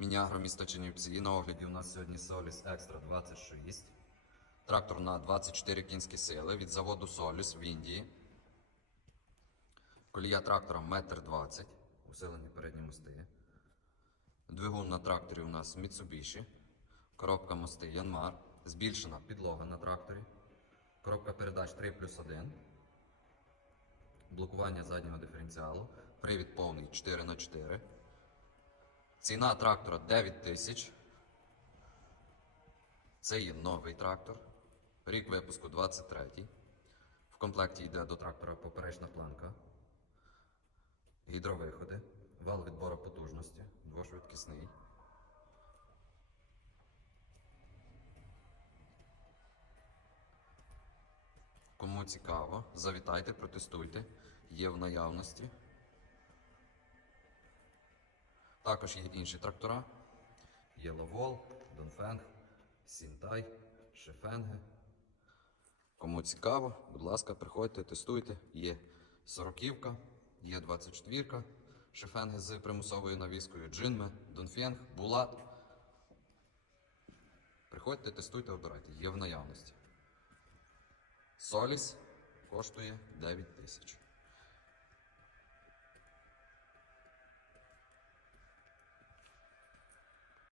Мінягра міста Чернівці. На огляді у нас сьогодні Соліс Екстра 26. Трактор на 24 кінські сили від заводу Соліс в Індії. Колія трактора 1,20 м, усилені передні мости. Двигун на тракторі у нас Mitsubishi. Коробка мости Янмар. Збільшена підлога на тракторі. Коробка передач 3 плюс 1. Блокування заднього диференціалу. Привід повний 4х4. Ціна трактора 9 тисяч. Це є новий трактор. Рік випуску 23. В комплекті йде до трактора поперечна планка. Гідровиходи, вал відбору потужності, двошвидкісний. Кому цікаво, завітайте, протестуйте. Є в наявності. Також є інші трактора. Є Лавол, Донфенг, Сінтай, Шефенге. Кому цікаво, будь ласка, приходьте, тестуйте. Є сороківка, є 24-ка, шефенги з примусовою навіскою, джинме, Донфенг, Булат. Приходьте, тестуйте, обирайте. Є в наявності. Соліс коштує 9 тисяч.